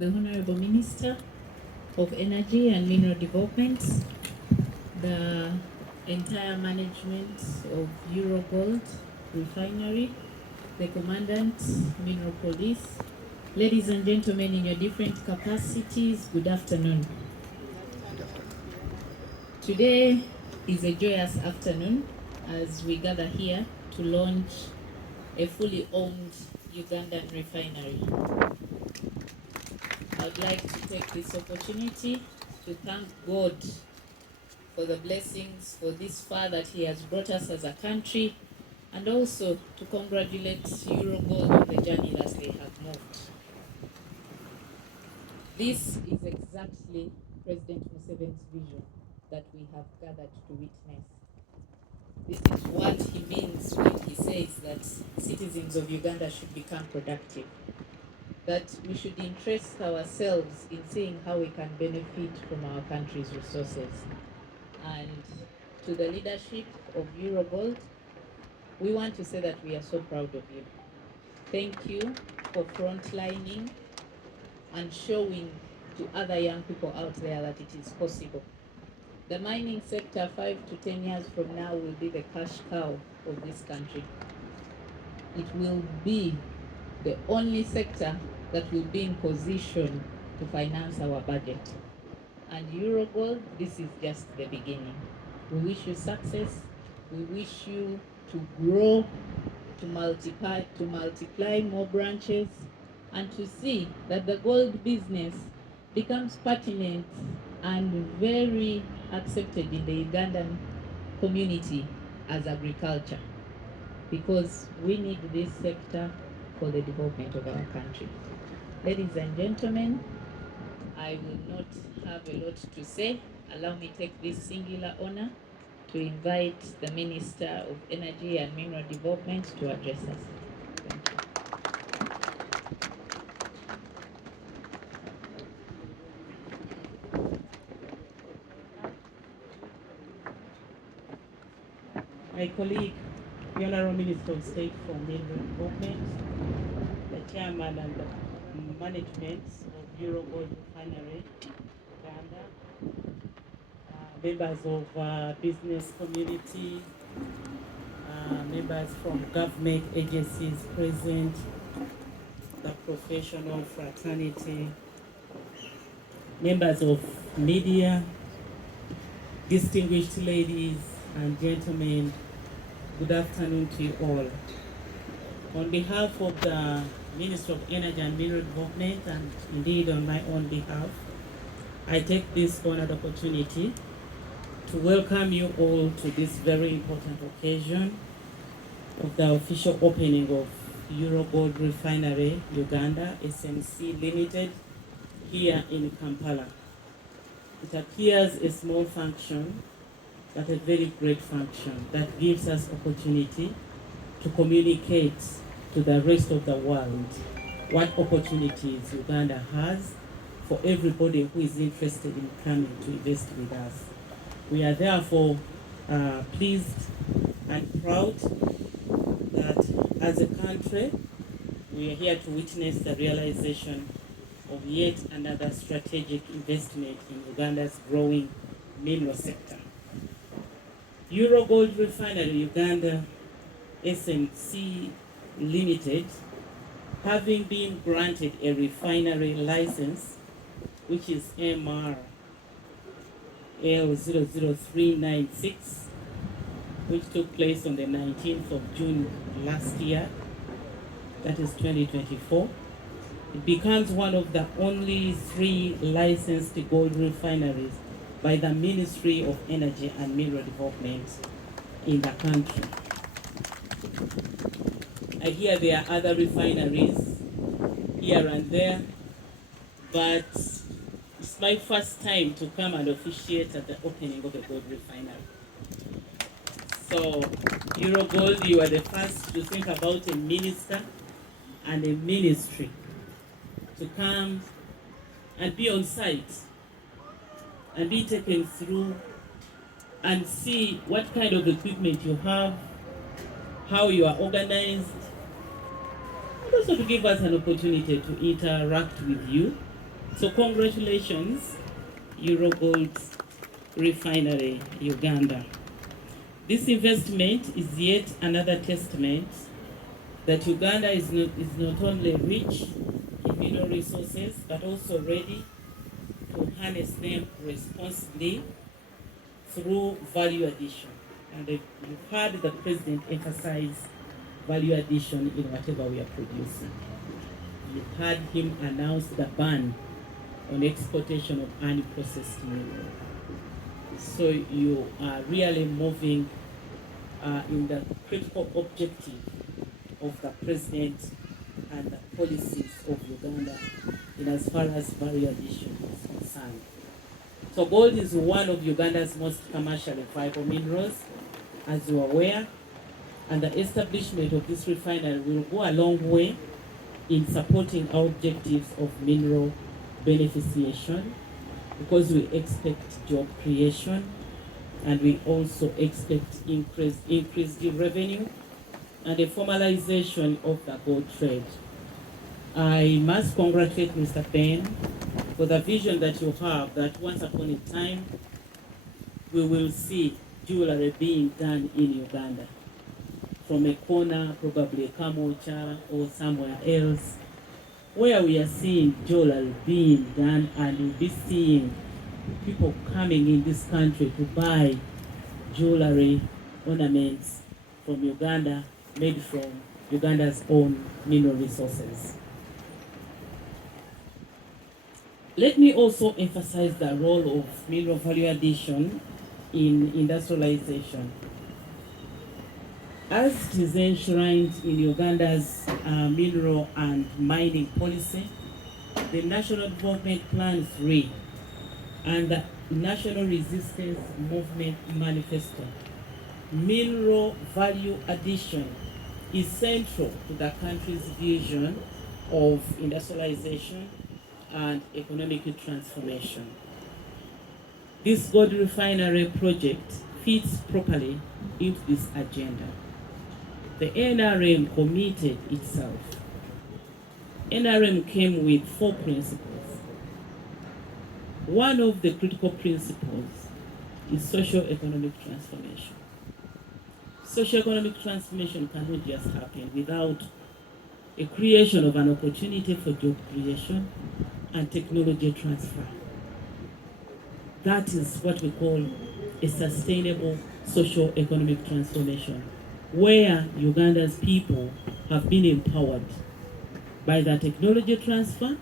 the Honorable Minister of Energy and Mineral Development, the entire management of Euro Gold Refinery, the Commandant, Mineral Police, ladies and gentlemen in your different capacities, good afternoon. Today is a joyous afternoon as we gather here to launch a fully owned Ugandan refinery. I'd like to take this opportunity to thank God for the blessings for this far that He has brought us as a country, and also to congratulate Euro Gold on the journey that they have moved. This is exactly President Museveni's vision that we have gathered to witness. This is what he means when he says that citizens of Uganda should become productive, that we should interest ourselves in seeing how we can benefit from our country's resources. And to the leadership of Euro Gold, we want to say that we are so proud of you. Thank you for frontlining and showing to other young people out there that it is possible. The mining sector 5 to 10 years from now will be the cash cow of this country. It will be the only sector that will be in position to finance our budget. And Euro Gold, this is just the beginning. We wish you success. We wish you to grow, to multiply more branches, and to see that the gold business becomes pertinent and very accepted in the Ugandan community as agriculture, because we need this sector for the development of our country. Ladies and gentlemen, I will not have a lot to say. Allow me to take this singular honor to invite the Minister of Energy and Mineral Development to address us. Thank you. My colleague, the Honorable Minister of State for Mineral Development, the Chairman and the Management of Euro Gold Refinery, Uganda, members of business community, members from government agencies present, the professional fraternity, members of media, distinguished ladies and gentlemen, good afternoon to you all. On behalf of the Minister of Energy and Mineral Development, and indeed on my own behalf, I take this honored opportunity to welcome you all to this very important occasion of the official opening of Euro Gold Refinery, Uganda, SMC Limited, here in Kampala. It appears a small function, but a very great function that gives us opportunity to communicate to the rest of the world what opportunities Uganda has for everybody who is interested in coming to invest with us. We are therefore pleased and proud that as a country, we are here to witness the realization of yet another strategic investment in Uganda's growing mineral sector. Euro Gold Refinery Uganda SMC Limited, having been granted a refinery license, which is MR L00396, which took place on the 19th of June last year, that is 2024. It becomes one of the only 3 licensed gold refineries by the Ministry of Energy and Mineral Development in the country. I hear there are other refineries here and there, but it's my first time to come and officiate at the opening of a gold refinery. So, Euro Gold, you are the first to think about a minister and a ministry to come and be on site and be taken through and see what kind of equipment you have, how you are organized, and also to give us an opportunity to interact with you So congratulations, Euro Gold Refinery, Uganda. This investment is yet another testament that Uganda is not only rich in mineral resources, but also ready to harness them responsibly through value addition. And you've heard the President emphasize value addition in whatever we are producing. You've heard him announce the ban on exportation of unprocessed mineral. So you are really moving in the critical objective of the President and the policies of Uganda in as far as value addition is concerned. So gold is one of Uganda's most commercially viable minerals, as you are aware, and the establishment of this refinery will go a long way in supporting our objectives of mineral beneficiation, because we expect job creation and we also expect increased revenue and a formalization of the gold trade. I must congratulate Mr. Ben for the vision that you have, that once upon a time we will see jewelry being done in Uganda, from a corner, probably a Kamocha or somewhere else, where we are seeing jewelry being done, and we'll be seeing people coming in this country to buy jewelry, ornaments from Uganda, made from Uganda's own mineral resources. Let me also emphasize the role of mineral value addition in industrialization. As it is enshrined in Uganda's mineral and mining policy, the National Development Plan 3 and the National Resistance Movement Manifesto, mineral value addition is central to the country's vision of industrialization and economic transformation. This gold refinery project fits properly into this agenda. The NRM committed itself. NRM came with 4 principles. One of the critical principles is socio-economic transformation. Socio-economic transformation cannot just happen without a creation of an opportunity for job creation and technology transfer. That is what we call a sustainable socio-economic transformation, where Uganda's people have been empowered by the technology transfer,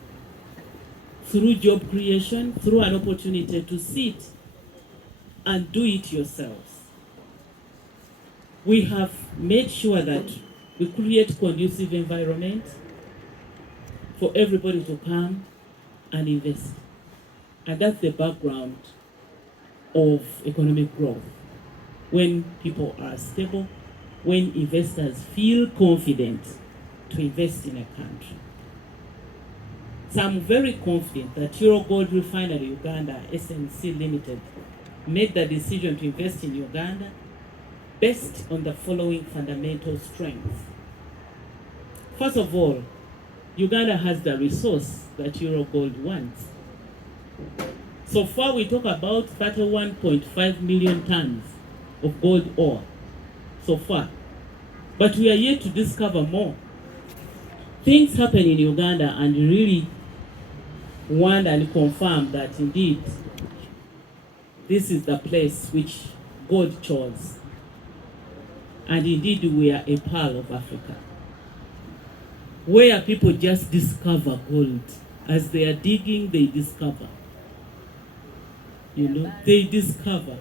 through job creation, through an opportunity to sit and do it yourselves. We have made sure that we create conducive environment for everybody to come and invest. And that's the background of economic growth. When people are stable, when investors feel confident to invest in a country. So I'm very confident that Euro Gold Refinery Uganda SMC Limited made the decision to invest in Uganda based on the following fundamental strengths. First of all, Uganda has the resource that Euro Gold wants. So far we talk about 31.5 million tons of gold ore so far. But we are yet to discover more. Things happen in Uganda and really want and confirm that indeed this is the place which God chose. And indeed we are a pearl of Africa, where people just discover gold. As they are digging, they discover. They discover.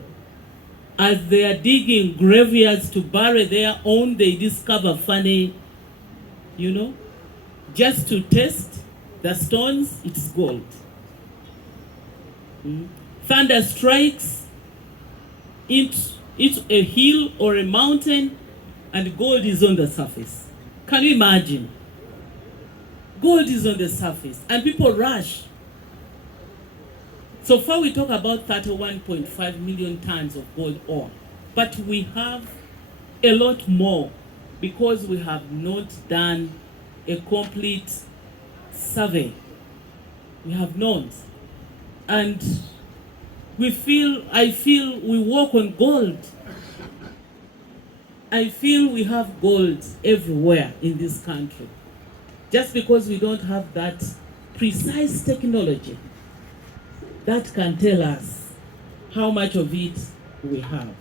As they are digging graveyards to bury their own, they discover funny, just to test the stones, it's gold. Thunder strikes into a hill or a mountain, and gold is on the surface. Can you imagine? Gold is on the surface, and people rush. So far we talk about 31.5 million tons of gold ore, but we have a lot more because we have not done a complete survey. We have norms. And I feel we walk on gold. I feel we have gold everywhere in this country. Just because we don't have that precise technology that can tell us how much of it we have.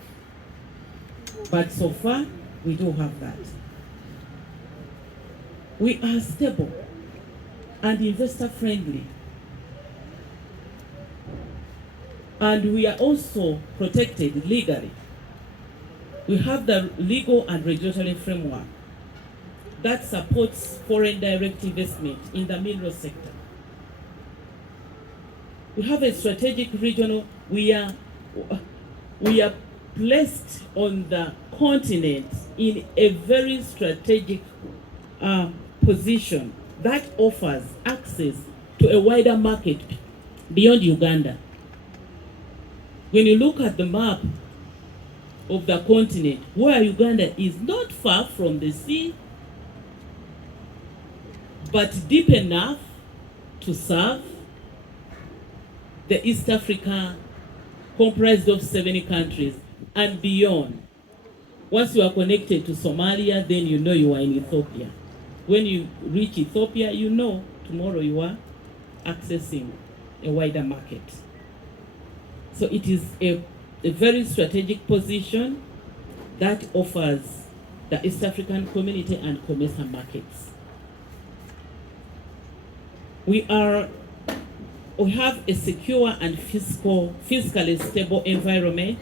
But so far, we do have that. We are stable and investor friendly. And we are also protected legally. We have the legal and regulatory framework that supports foreign direct investment in the mineral sector. We have a strategic regional, we are placed on the continent in a very strategic position that offers access to a wider market beyond Uganda. When you look at the map of the continent, where Uganda is not far from the sea, but deep enough to serve the East Africa comprised of 7 countries and beyond. Once you are connected to Somalia, then you know you are in Ethiopia. When you reach Ethiopia, you know tomorrow you are accessing a wider market. So it is a very strategic position that offers the East African community and commercial markets. We have a secure and fiscally stable environment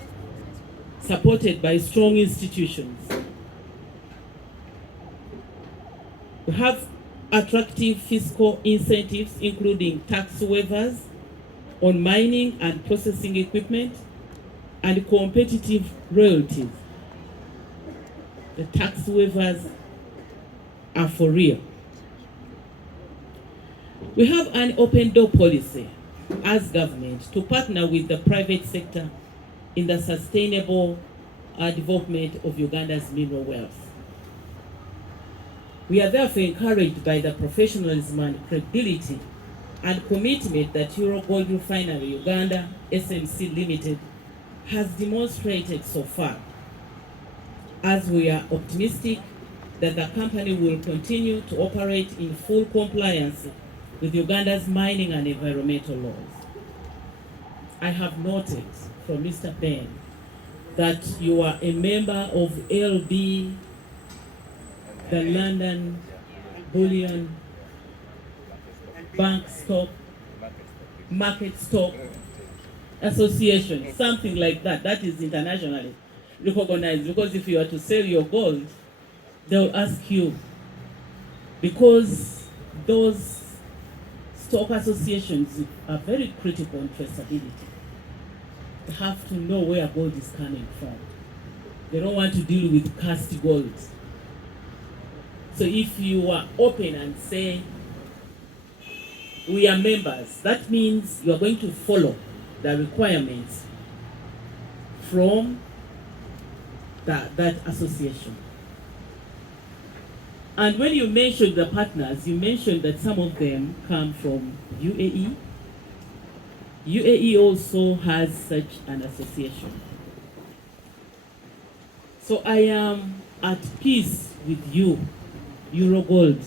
supported by strong institutions. We have attractive fiscal incentives, including tax waivers on mining and processing equipment and competitive royalties. The tax waivers are for real. We have an open door policy as government to partner with the private sector in the sustainable development of Uganda's mineral wealth. We are therefore encouraged by the professionalism and credibility and commitment that Euro Gold Refinery Uganda SMC Limited has demonstrated so far, as we are optimistic that the company will continue to operate in full compliance with Uganda's mining and environmental laws. I have noted from Mr. Ben that you are a member of LB, the London Bullion Bank Stock Market Stock Association, something like that. That is internationally recognized, because if you are to sell your gold, they'll ask you, because those stock associations are very critical on traceability. They have to know where gold is coming from. They don't want to deal with cast gold. So if you are open and say, we are members, that means you are going to follow the requirements from that association. And when you mentioned the partners, you mentioned that some of them come from UAE. UAE also has such an association. So I am at peace with you, Euro Gold,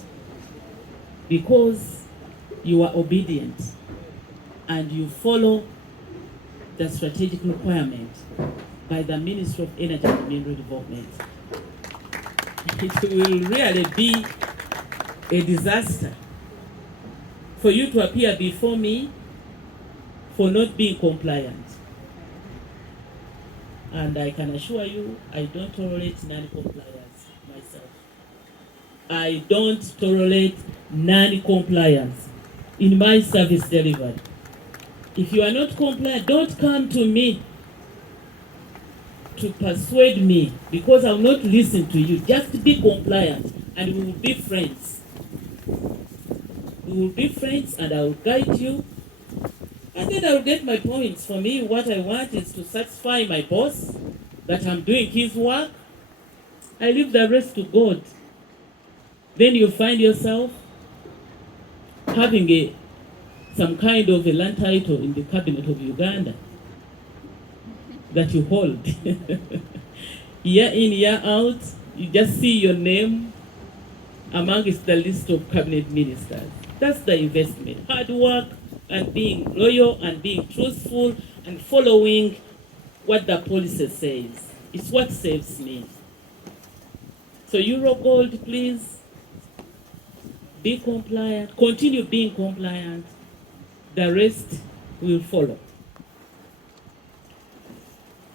because you are obedient and you follow the strategic requirement by the Ministry of Energy and Mineral Development. It will really be a disaster for you to appear before me for not being compliant. And I can assure you, I don't tolerate non-compliance myself. I don't tolerate non-compliance in my service delivery. If you are not compliant, don't come to me to persuade me, because I will not listen to you. Just be compliant and we will be friends. We will be friends and I will guide you. And then I will get my points. For me, what I want is to satisfy my boss that I'm doing his work. I leave the rest to God. Then you find yourself having a some kind of a land title in the cabinet of Uganda that you hold. Year in, year out, you just see your name amongst the list of cabinet ministers. That's the investment. Hard work and being loyal and being truthful and following what the policy says. It's what saves me. So Euro Gold, please be compliant, continue being compliant. The rest will follow.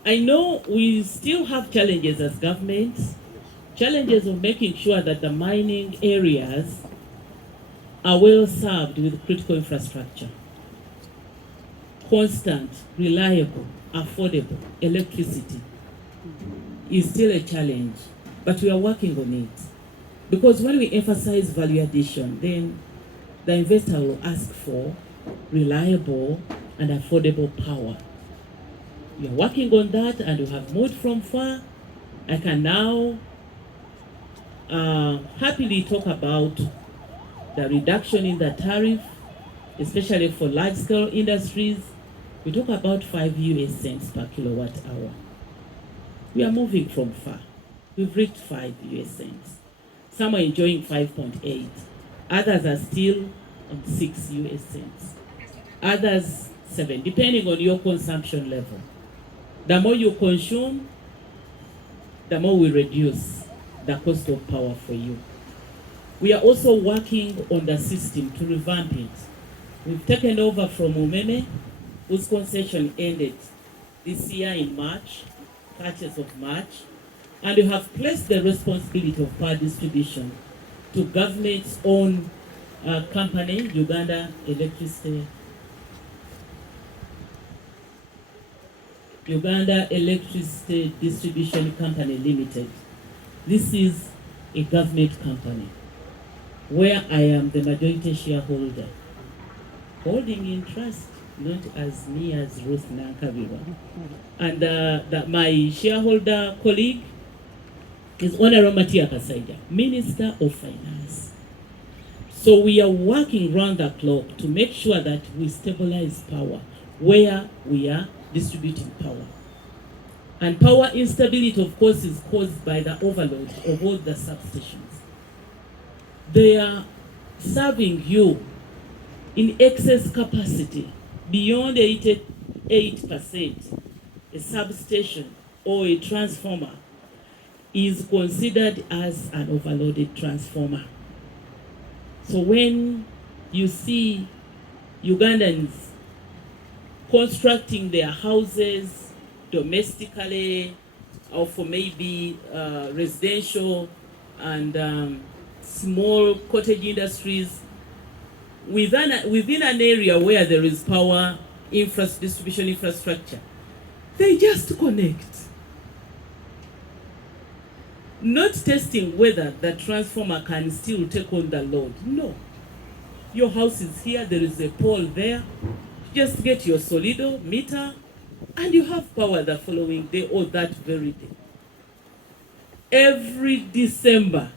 I know we still have challenges as governments, challenges of making sure that the mining areas are well served with critical infrastructure. Constant, reliable, affordable electricity is still a challenge, but we are working on it. Because when we emphasize value addition, then the investor will ask for reliable and affordable power. We are working on that, and we have moved from far. I can now happily talk about the reduction in the tariff, especially for large-scale industries. We talk about 5 US cents per kilowatt hour. We are moving from far. We've reached 5 US cents. Some are enjoying 5.8. Others are still on 6 US cents. Others 7, depending on your consumption level. The more you consume, the more we reduce the cost of power for you. We are also working on the system to revamp it. We've taken over from Umeme, whose concession ended this year in March, 30th of March, and we have placed the responsibility of power distribution to government's own company, Uganda Electricity Distribution Company Limited. This is a government company where I am the majority shareholder, holding in trust, not as me as Ruth Nankabiwa. And my shareholder colleague is Honorable Matia Kasaija, Minister of Finance. So we are working round the clock to make sure that we stabilize power where we are distributing power. And power instability, of course, is caused by the overload of all the substations. They are serving you in excess capacity beyond 88%. A substation or a transformer is considered as an overloaded transformer. So when you see Ugandans constructing their houses domestically or for maybe residential and small cottage industries within an area where there is power distribution infrastructure, they just connect, not testing whether the transformer can still take on the load. No. Your house is here, there is a pole there. Just get your Solido meter and you have power the following day or that very day. Every December,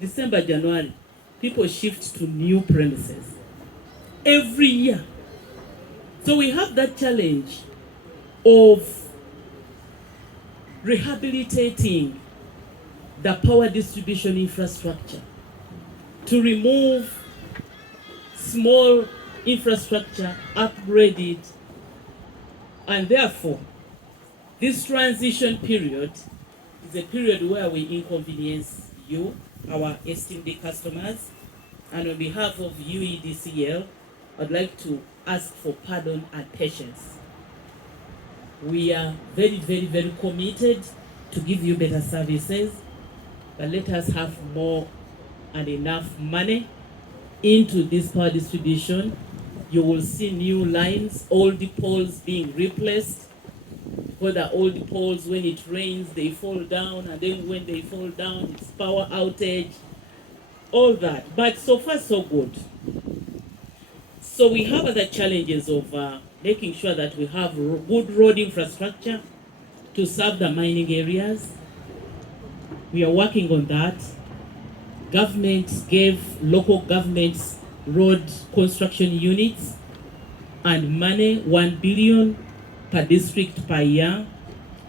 January, people shift to new premises. Every year. So we have that challenge of rehabilitating the power distribution infrastructure to remove small infrastructure, upgrade it, and therefore this transition period is a period where we inconvenience you, our esteemed customers, and on behalf of UEDCL, I'd like to ask for pardon and patience. We are very, very, very committed to give you better services, but let us have more and enough money into this power distribution. You will see new lines, old poles being replaced. Because the old poles, when it rains, they fall down, and then when they fall down, it's power outage, all that. But so far, so good. So we have other challenges of making sure that we have good road infrastructure to serve the mining areas. We are working on that. Government gave local governments road construction units and money 1 billion per district per year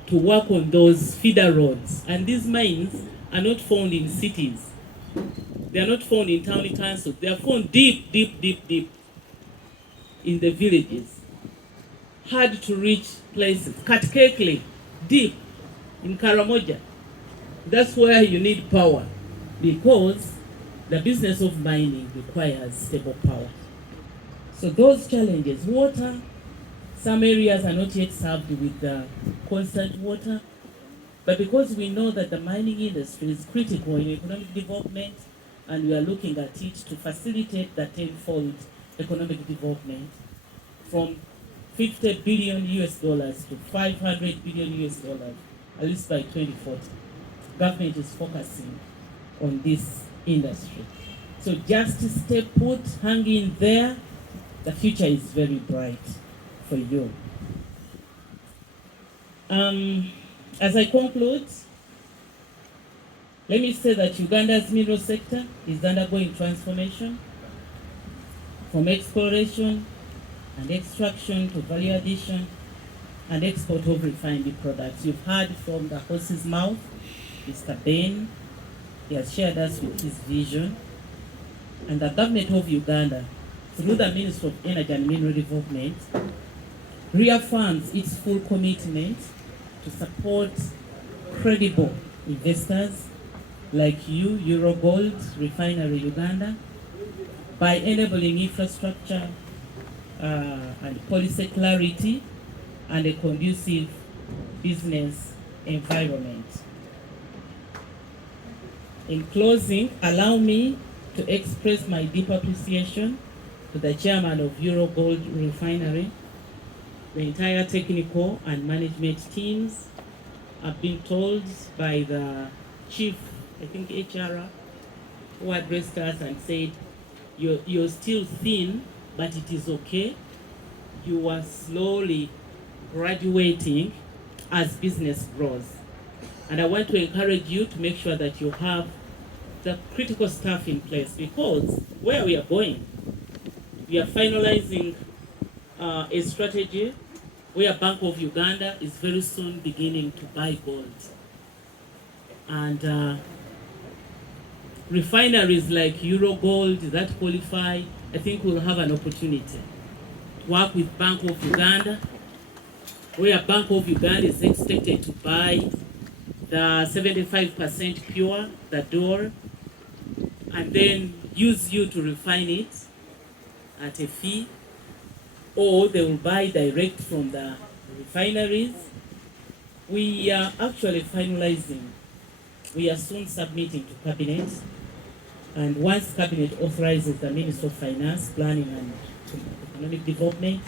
to work on those feeder roads. And these mines are not found in cities. They are not found in town councils. They are found deep, deep, deep, deep in the villages. Hard to reach places. Katkekle, deep in Karamoja. That's where you need power, because the business of mining requires stable power. So those challenges, water, some areas are not yet served with constant water, but because we know that the mining industry is critical in economic development, and we are looking at it to facilitate the tenfold economic development from 50 billion US dollars to 500 billion US dollars, at least by 2040. Government is focusing on this industry. So just stay put, hang in there. The future is very bright for you. As I conclude, let me say that Uganda's mineral sector is undergoing transformation from exploration and extraction to value addition and export of refined products. You've heard from the horse's mouth, Mr. Ben. He has shared us with his vision. And the government of Uganda, through the Ministry of Energy and Mineral Development, reaffirms its full commitment to support credible investors like you, Euro Gold Refinery Uganda, by enabling infrastructure and policy clarity and a conducive business environment. In closing, allow me to express my deep appreciation to the chairman of Euro Gold Refinery, the entire technical and management teams. I've been told by the chief, I think HR, who addressed us and said, you're still thin, but it is okay. You are slowly graduating as business grows. And I want to encourage you to make sure that you have the critical staff in place, because where we are going, we are finalizing a strategy where Bank of Uganda is very soon beginning to buy gold. And refineries like Euro Gold that qualify, I think we'll have an opportunity to work with Bank of Uganda, where Bank of Uganda is expected to buy the 75% pure, the door, and then use you to refine it at a fee, or they will buy direct from the refineries. We are actually finalizing. We are soon submitting to Cabinet, and once Cabinet authorizes the Minister of Finance, Planning and Economic Development,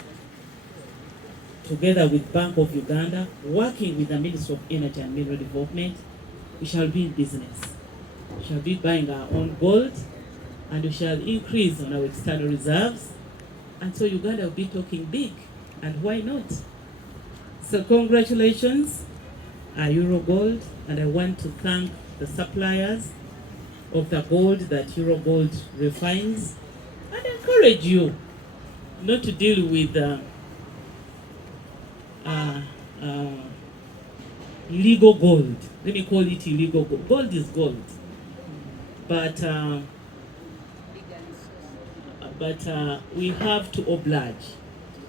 together with Bank of Uganda, working with the Minister of Energy and Mineral Development, we shall be in business. We shall be buying our own gold, and we shall increase on our external reserves. And so Uganda will be talking big, and why not? So congratulations, Euro Gold, and I want to thank the suppliers of the gold that Euro Gold refines, and encourage you not to deal with illegal gold. Let me call it illegal gold. Gold is gold, but we have to oblige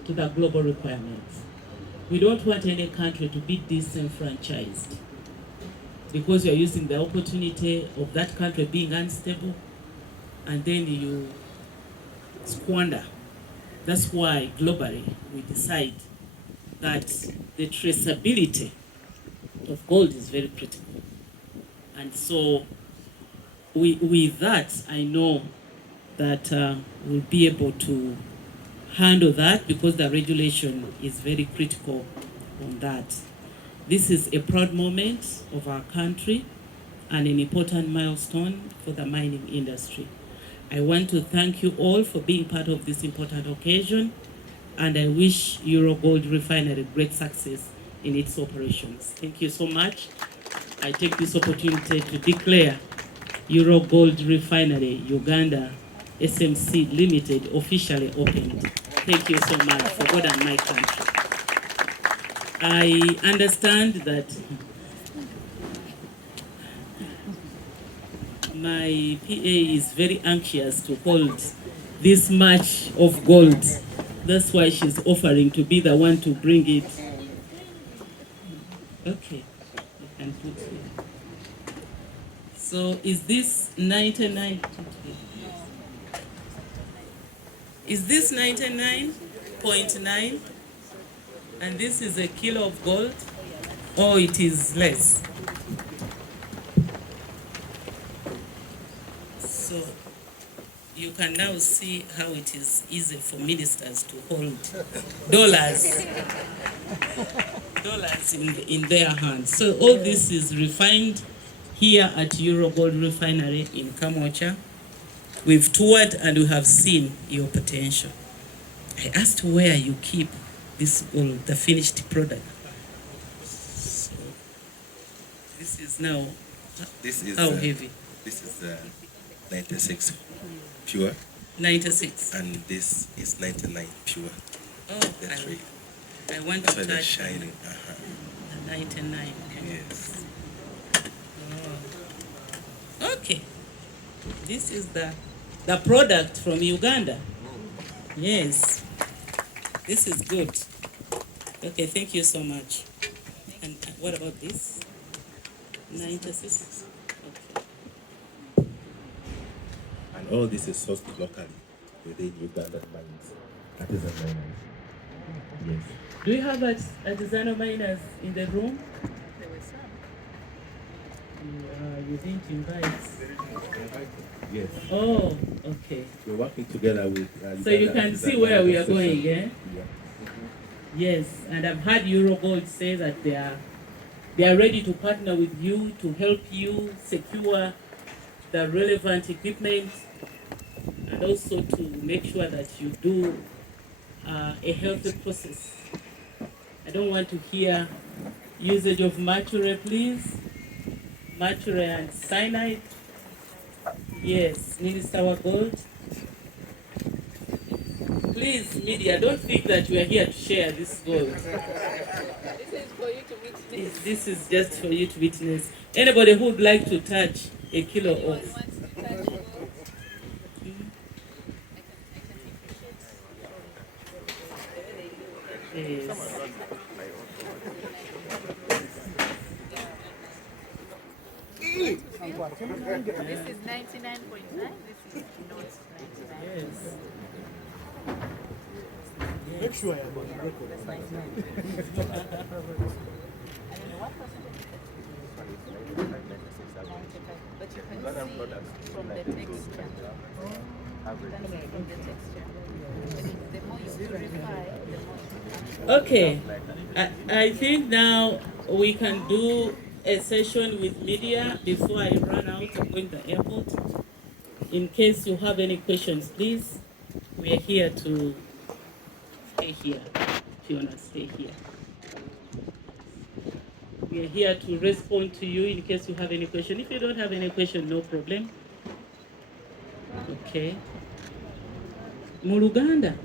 to the global requirements. We don't want any country to be disenfranchised because we are using the opportunity of that country being unstable, and then you squander. That's why globally we decide that the traceability of gold is very critical. And so with that, I know that we'll be able to handle that, because the regulation is very critical on that. This is a proud moment of our country and an important milestone for the mining industry. I want to thank you all for being part of this important occasion, and I wish Euro Gold Refinery great success in its operations. Thank you so much. I take this opportunity to declare Euro Gold Refinery Uganda SMC Limited officially opened. Thank you so much for God and my country. I understand that my PA is very anxious to hold this much of gold. That's why she's offering to be the one to bring it. Okay, you can put here. So is this 99? Is this 99.9? And this is a kilo of gold? Or it is less? So you can now see how it is easy for ministers to hold dollars in their hands. So all this is refined here at Euro Gold Refinery in Kamocha. We've toured and we have seen your potential. I asked where you keep this gold, the finished product. So this is now, how heavy? This is 96 pure. 96. And this is 99 pure. Oh, I want That's to why they're touch shining. the 99. Yes. Oh. Okay. This is the product from Uganda. Yes. This is good. Okay, thank you so much. And what about this? 96. Okay. And all this is sourced locally within Ugandan mines. Artisan miners. Yes. Do you have artisanal miners in the room? There were some. You didn't invite. Yes. Oh, okay. We're working together with So you can see where we are going, yeah? Yeah. Yes, and I've heard Euro Gold say that they are ready to partner with you to help you secure the relevant equipment and also to make sure that you do a healthy process. I don't want to hear usage of mercury, please. Mercury and cyanide. Yes, Minister wa Gold. Please, media, don't think that we are here to share this gold. This is for you to witness. This is just for you to witness. Anybody who would like to touch a kilo Anyone of. wants to touch gold? Yes. This is 99.9. This is not 99. Yes. Make sure I am on the record. That's 99. I don't know what percentage is it? 95. But you can see from the texture. You can see from the texture. The more you purify, the more. Okay. I think now we can do a session with media before I run out and go to the airport. In case you have any questions, please. We are here to stay here. Fiona, stay here. We are here to respond to you in case you have any question. If you don't have any question, no problem. Okay. Mu Luganda.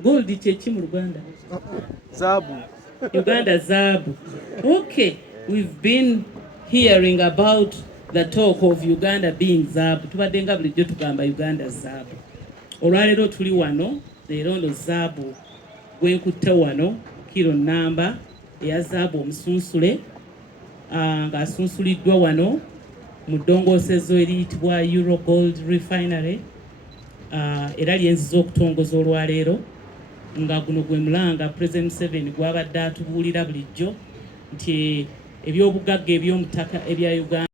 Gold chechi mu Luganda. Zabu. Uganda Zabu. Okay. We've been hearing about the talk of Uganda being Zabu. Tubadenga bulijjo tugamba Uganda Zabu. Olwaleero tuli wano, leero ndo Zabu gwenkutte wano, kilo namba eya Zabu omusunsule ng'asunsuliddwa wano mu ddongoosezo eriyitibwa Euro Gold Refinery era lyenziza okutongoza olwaleero nga guno gwe mulanga President Museveni gw'abadde atubuulira bulijjo nti ebyobugagga eby'omutaka ebya Uganda